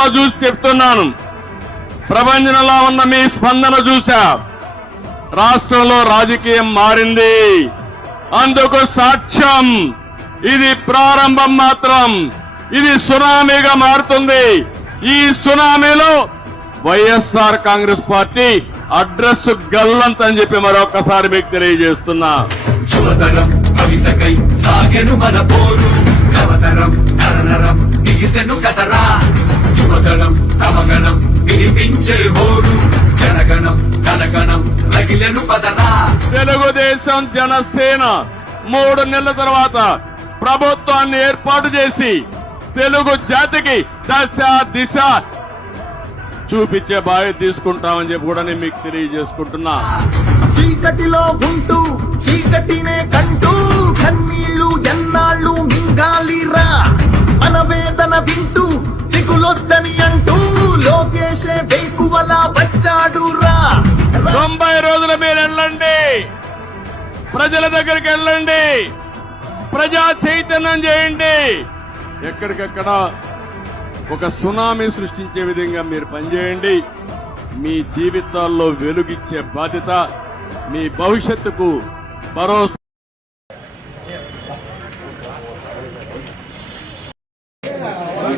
సభ చూసి చెప్తున్నాను. ప్రపంచంలో ఉన్న మీ స్పందన చూశా. రాష్ట్రంలో రాజకీయం మారింది. అందుకు సాక్ష్యం. ఇది ప్రారంభం మాత్రం. ఇది సునామీగా మారుతుంది. ఈ సునామీలో వైఎస్ఆర్ కాంగ్రెస్ పార్టీ అడ్రస్ గల్లంత్ అని చెప్పి మరొకసారి మీకు తెలియజేస్తున్నా. సాగెను మన పోరు. కవతరం నరనరం బిగిసెను కదరా యువగణం తమగణం వినిపించే హోరు. జనగణం కనగణం రగిలెను పదరా తెలుగుదేశం జనసేన మూడు నెలల తర్వాత ప్రభుత్వాన్ని ఏర్పాటు చేసి తెలుగు జాతికి దశ దిశ చూపించే బాధ్యత తీసుకుంటామని చెప్పి కూడా నేను మీకు తెలియజేసుకుంటున్నా. చీకటిలో ఉంటూ చీకటినే కంటూ కన్నీళ్ళు ఎన్నాళ్ళు మింగాలిరా. తన వేదన వింటూ దిగులొద్దని అంటూ లోకేశే వేకువలా వచ్చాడురా. తొంభై రోజుల మీరు వెళ్ళండి. ప్రజల దగ్గరికి వెళ్ళండి. ప్రజా చైతన్యం చేయండి. ఎక్కడికక్కడ ఒక సునామీ సృష్టించే విధంగా మీరు పనిచేయండి. మీ జీవితాల్లో వెలుగిచ్చే బాధ్యత మీ భవిష్యత్తుకు భరోసా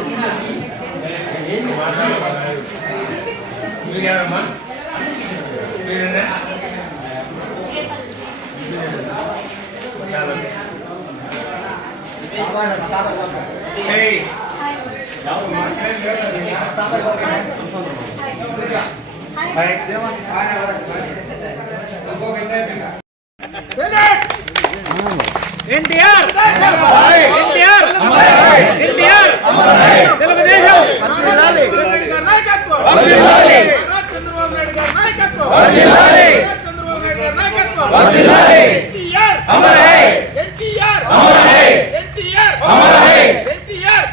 ఎన్టీఆర్ ఎన్టీఆర్ తెలుగుదేశం నాయకత్వం చంద్రబాబు నాయుడు గారి నాయకత్వం చంద్రబాబు నాయుడు గారి నాయకత్వం ఎన్టీఆర్ ఎన్టీఆర్ ఎన్టీఆర్ ఎన్టీఆర్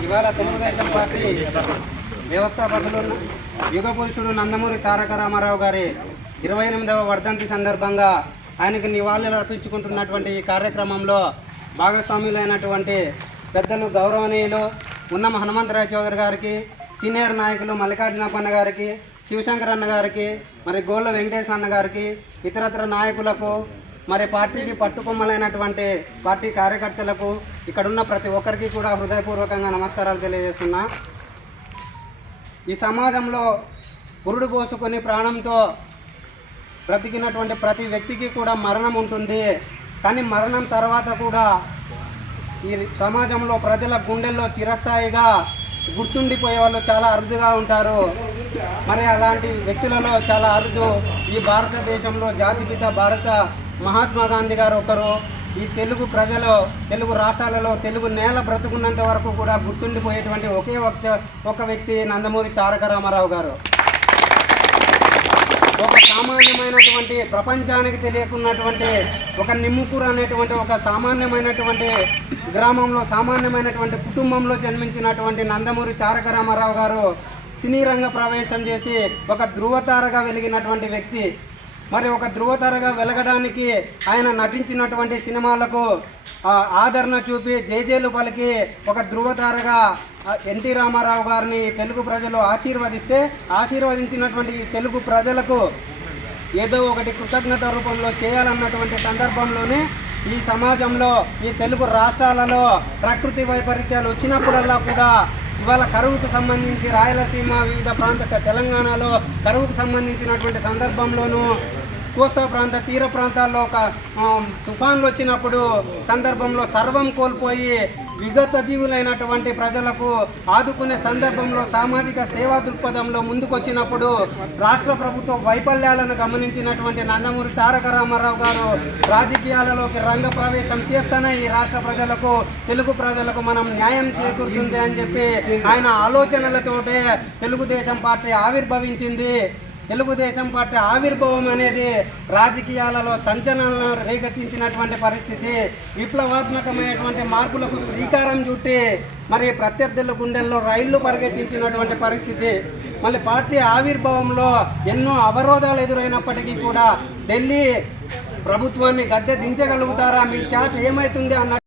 ఇవాళ తెలుగుదేశం పార్టీ వ్యవస్థాపకులు యుగ పురుషుడు నందమూరి తారక రామారావు గారి ఇరవై ఎనిమిదవ వర్ధంతి సందర్భంగా ఆయనకు నివాళులు అర్పించుకుంటున్నటువంటి ఈ కార్యక్రమంలో భాగస్వాములైనటువంటి పెద్దలు గౌరవనీయులు ఉన్నమ హనుమంతరావు చౌదరి గారికి సీనియర్ నాయకులు మల్లికార్జునప్పన్న గారికి శివశంకర్ అన్న గారికి మరి గోళ్ళ వెంకటేశ్వర అన్న గారికి ఇతరత్ర నాయకులకు మరి పార్టీకి పట్టుకొమ్మలైనటువంటి పార్టీ కార్యకర్తలకు ఇక్కడున్న ప్రతి ఒక్కరికి కూడా హృదయపూర్వకంగా నమస్కారాలు తెలియజేస్తున్నా. ఈ సమాజంలో పురుడు పోసుకొని ప్రాణంతో బ్రతికినటువంటి ప్రతి వ్యక్తికి కూడా మరణం ఉంటుంది. కానీ మరణం తర్వాత కూడా ఈ సమాజంలో ప్రజల గుండెల్లో చిరస్థాయిగా గుర్తుండిపోయే వాళ్ళు చాలా అరుదుగా ఉంటారు. మరి అలాంటి వ్యక్తులలో చాలా అరుదు ఈ భారతదేశంలో జాతిపిత భారత మహాత్మా గాంధీ గారు ఒకరు. ఈ తెలుగు ప్రజలు తెలుగు రాష్ట్రాలలో తెలుగు నేల బ్రతుకున్నంత వరకు కూడా గుర్తుండిపోయేటువంటి ఒకే ఒక ఒక వ్యక్తి నందమూరి తారక రామారావు గారు. సామాన్యమైనటువంటి ప్రపంచానికి తెలియకున్నటువంటి ఒక నిమ్ముకూరు అనేటువంటి ఒక సామాన్యమైనటువంటి గ్రామంలో సామాన్యమైనటువంటి కుటుంబంలో జన్మించినటువంటి నందమూరి తారక రామారావు గారు సినీ రంగ ప్రవేశం చేసి ఒక ధృవతారగా వెలిగినటువంటి వ్యక్తి. మరి ఒక ధృవతారగా వెలగడానికి ఆయన నటించినటువంటి సినిమాలకు ఆదరణ చూపి జేజేలు పలికి ఒక ధృవతారగా ఎన్టీ రామారావు గారిని తెలుగు ప్రజలు ఆశీర్వదిస్తే ఆశీర్వదించినటువంటి తెలుగు ప్రజలకు ఏదో ఒకటి కృతజ్ఞత రూపంలో చేయాలన్నటువంటి సందర్భంలోనే ఈ సమాజంలో ఈ తెలుగు రాష్ట్రాలలో ప్రకృతి వైపరీత్యాలు వచ్చినప్పుడల్లా కూడా ఇవాళ కరువుకు సంబంధించి రాయలసీమ వివిధ ప్రాంత తెలంగాణలో కరువుకు సంబంధించినటువంటి సందర్భంలోనూ కోస్తా ప్రాంత తీర ప్రాంతాల్లో ఒక తుఫాన్లు వచ్చినప్పుడు సందర్భంలో సర్వం కోల్పోయి విగత జీవులైనటువంటి ప్రజలకు ఆదుకునే సందర్భంలో సామాజిక సేవా దృక్పథంలో ముందుకొచ్చినప్పుడు రాష్ట్ర ప్రభుత్వ వైఫల్యాలను గమనించినటువంటి నందమూరి తారక రామారావు గారు రాజకీయాలలోకి రంగ ప్రవేశం చేస్తేనే ఈ రాష్ట్ర ప్రజలకు తెలుగు ప్రజలకు మనం న్యాయం చేకూరుతుంది అని చెప్పి ఆయన ఆలోచనలతోటే తెలుగుదేశం పార్టీ ఆవిర్భవించింది. తెలుగుదేశం పార్టీ ఆవిర్భావం అనేది రాజకీయాలలో సంచలనాలను రేకెత్తించినటువంటి పరిస్థితి విప్లవాత్మకమైనటువంటి మార్పులకు శ్రీకారం చుట్టి మరి ప్రత్యర్థుల గుండెల్లో రైళ్ళు పరిగెత్తించినటువంటి పరిస్థితి. మళ్ళీ పార్టీ ఆవిర్భావంలో ఎన్నో అవరోధాలు ఎదురైనప్పటికీ కూడా ఢిల్లీ ప్రభుత్వాన్ని గద్దె దించగలుగుతారా? మీ చేత ఏమవుతుంది అన్న